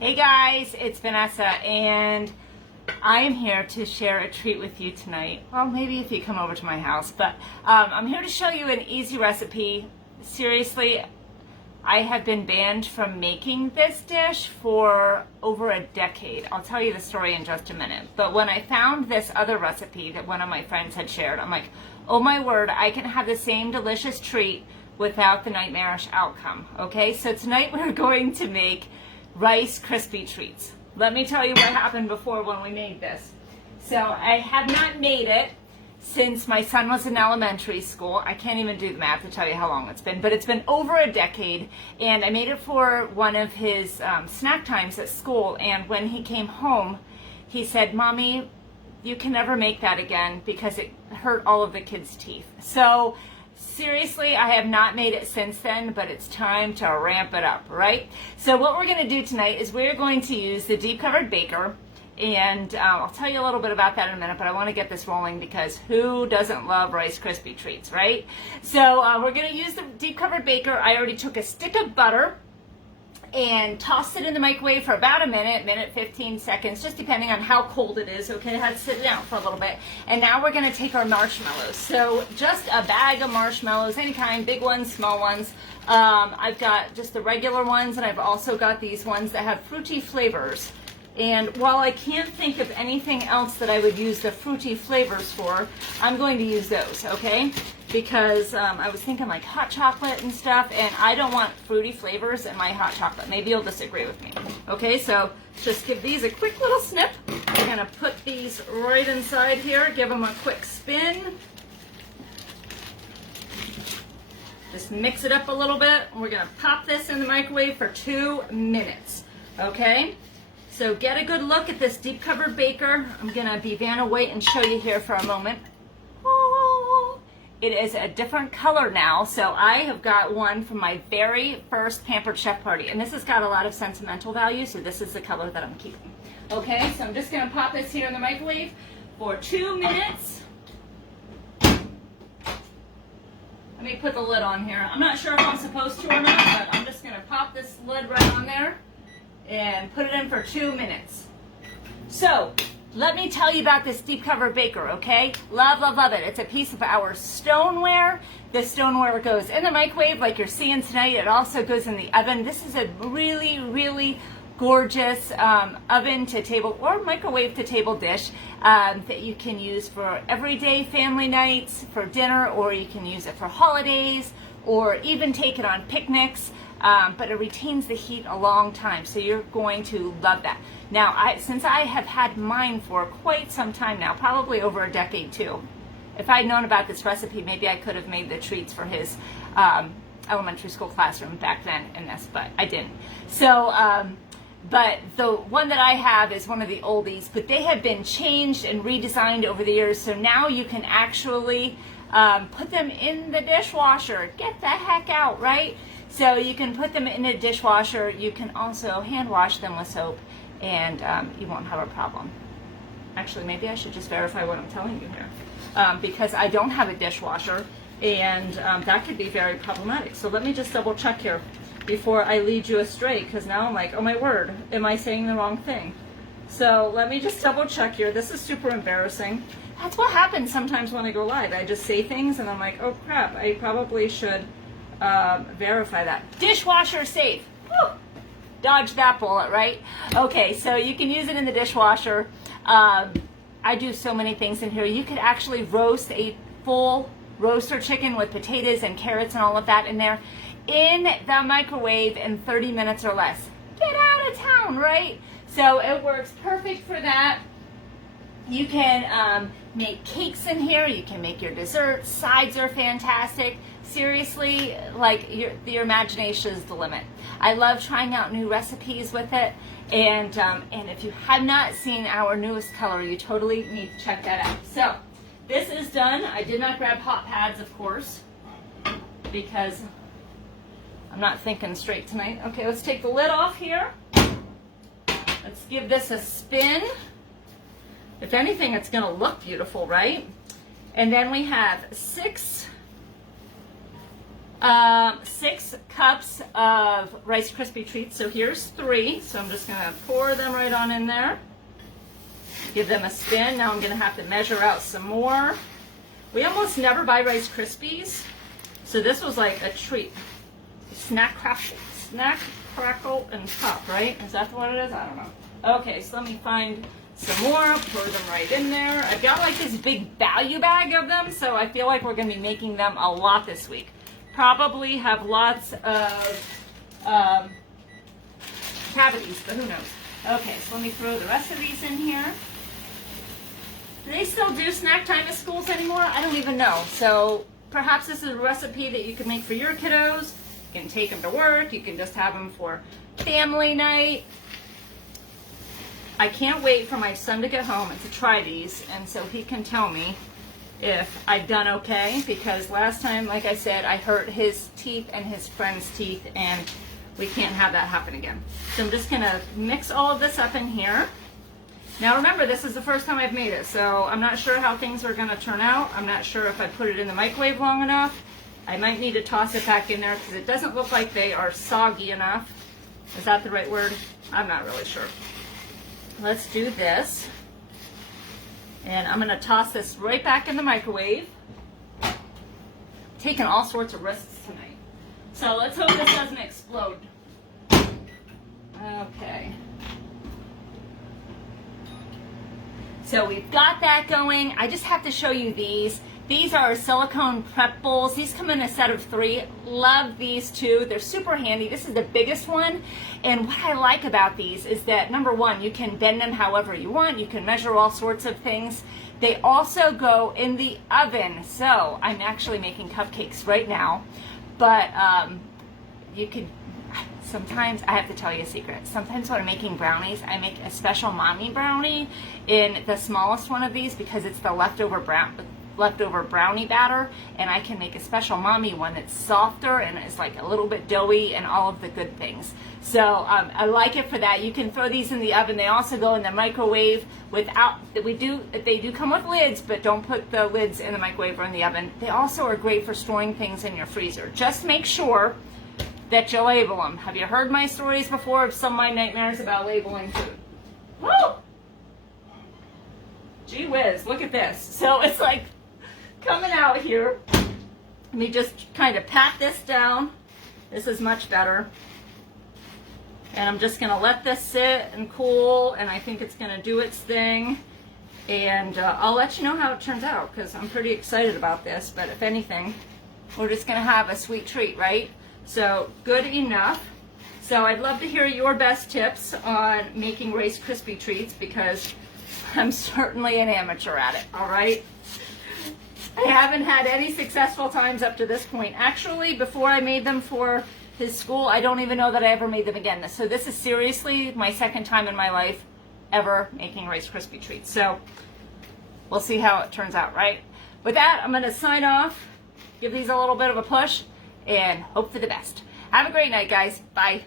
Hey guys, it's Vanessa, and I am here to share a treat with you tonight. Well, maybe if you come over to my house, but I'm here to show you an easy recipe. Seriously, I have been banned from making this dish for over a decade. I'll tell you the story in just a minute. But when I found this other recipe that one of my friends had shared, I'm like, oh my word, I can have the same delicious treat without the nightmarish outcome. Okay, so tonight we're going to make Rice Krispy treats. Let me tell you what happened before when we made this. So I have not made it since my son was in elementary school. I can't even do the math to tell you how long it's been, but it's been over a decade, and I made it for one of his snack times at school, and when he came home, he said, "Mommy, you can never make that again because it hurt all of the kids' teeth." So seriously, I have not made it since then, but it's time to ramp it up, right? So what we're going to do tonight is we're going to use the deep covered baker, and I'll tell you a little bit about that in a minute, but I want to get this rolling because who doesn't love Rice Krispie treats, right? So we're going to use the deep covered baker. I already took a stick of butter and tossed it in the microwave for about a minute 15 seconds, just depending on how cold it is. Okay, I had to sit it out for a little bit. And now we're gonna take our marshmallows. So just a bag of marshmallows, any kind, big ones, small ones. I've got just the regular ones, and I've also got these ones that have fruity flavors. And while I can't think of anything else that I would use the fruity flavors for, I'm going to use those, okay? Because I was thinking like hot chocolate and stuff, and I don't want fruity flavors in my hot chocolate. Maybe you'll disagree with me. Okay, so just give these a quick little snip. We're gonna put these right inside here, give them a quick spin. Just mix it up a little bit. We're gonna pop this in the microwave for 2 minutes, okay? So get a good look at this deep covered baker. I'm gonna be Vanna White and show you here for a moment. Oh, it is a different color now. So I have got one from my very first Pampered Chef party, and this has got a lot of sentimental value, so this is the color that I'm keeping. Okay, so I'm just gonna pop this here in the microwave for 2 minutes. Let me put the lid on here. I'm not sure if I'm supposed to or not, but I'm just gonna pop this lid right on there and put it in for 2 minutes. So let me tell you about this deep cover baker, okay? Love, love, love it. It's a piece of our stoneware. This stoneware goes in the microwave like you're seeing tonight. It also goes in the oven. This is a really, really gorgeous oven to table or microwave to table dish that you can use for everyday family nights, for dinner, or you can use it for holidays, or even take it on picnics. But it retains the heat a long time, so you're going to love that. Now, since I have had mine for quite some time now, probably over a decade too, if I'd known about this recipe, maybe I could have made the treats for his elementary school classroom back then in this, but I didn't. So, but the one that I have is one of the oldies, but they have been changed and redesigned over the years, so now you can actually put them in the dishwasher. Get the heck out, right? So you can put them in a dishwasher. You can also hand wash them with soap, and you won't have a problem. Actually, maybe I should just verify what I'm telling you here, because I don't have a dishwasher, and that could be very problematic. So let me just double check here before I lead you astray, because now I'm like, oh my word, am I saying the wrong thing? So let me just double check here. This is super embarrassing. That's what happens sometimes when I go live. I just say things, and I'm like, oh crap, I probably should verify that. Dishwasher safe. Woo! Dodge that bullet, right? Okay, so you can use it in the dishwasher. I do so many things in here. You could actually roast a full roaster chicken with potatoes and carrots and all of that in there in the microwave in 30 minutes or less. Get out of town, right? So it works perfect for that. You can make cakes in here. You can make your desserts. Sides are fantastic. Seriously, like your imagination is the limit. I love trying out new recipes with it. And if you have not seen our newest color, you totally need to check that out. So this is done. I did not grab hot pads, of course, because I'm not thinking straight tonight. Okay, let's take the lid off here. Let's give this a spin. If anything, it's going to look beautiful, right? And then we have 6 6 cups of Rice Krispie treats. So here's 3. So I'm just gonna pour them right on in there. Give them a spin. Now I'm gonna have to measure out some more. We almost never buy Rice Krispies, so this was like a treat. Snack, crackle, and pop, right? Is that what it is? I don't know. Okay, so let me find some more, pour them right in there. I've got like this big value bag of them, so I feel like we're gonna be making them a lot this week. Probably have lots of cavities, but who knows? Okay, so let me throw the rest of these in here. Do they still do snack time at schools anymore? I don't even know. So perhaps this is a recipe that you can make for your kiddos. You can take them to work. You can just have them for family night. I can't wait for my son to get home and to try these, and so he can tell me if I've done okay, because last time, like I said, I hurt his teeth and his friend's teeth, and we can't have that happen again. So I'm just gonna mix all of this up in here. Now remember, this is the first time I've made it, so I'm not sure how things are gonna turn out. I'm not sure if I put it in the microwave long enough. I might need to toss it back in there because it doesn't look like they are soggy enough. Is that the right word? I'm not really sure. Let's do this. And I'm gonna toss this right back in the microwave. Taking all sorts of risks tonight. So let's hope this doesn't explode. Okay. So we've got that going. I just have to show you these. These are silicone prep bowls. These come in a set of 3. Love these too. They're super handy. This is the biggest one. And what I like about these is that, number one, you can bend them however you want. You can measure all sorts of things. They also go in the oven. So I'm actually making cupcakes right now. But you can, sometimes, I have to tell you a secret. Sometimes when I'm making brownies, I make a special mommy brownie in the smallest one of these because it's the leftover brownie batter, and I can make a special mommy one that's softer and is like a little bit doughy and all of the good things. So I like it for that. You can throw these in the oven. They also go in the microwave without, they do come with lids, but don't put the lids in the microwave or in the oven. They also are great for storing things in your freezer. Just make sure that you label them. Have you heard my stories before of some of my nightmares about labeling food? Woo! Gee whiz, look at this. So it's like coming out here. Let me just kind of pat this down. This is much better. And I'm just gonna let this sit and cool, and I think it's gonna do its thing. And I'll let you know how it turns out, because I'm pretty excited about this. But if anything, we're just gonna have a sweet treat, right? So good enough. So I'd love to hear your best tips on making Rice Krispie treats, because I'm certainly an amateur at it, all right? I haven't had any successful times up to this point. Actually, before I made them for his school, I don't even know that I ever made them again. So this is seriously my second time in my life ever making Rice Krispie treats. So we'll see how it turns out, right? With that, I'm gonna sign off, give these a little bit of a push, and hope for the best. Have a great night, guys. Bye.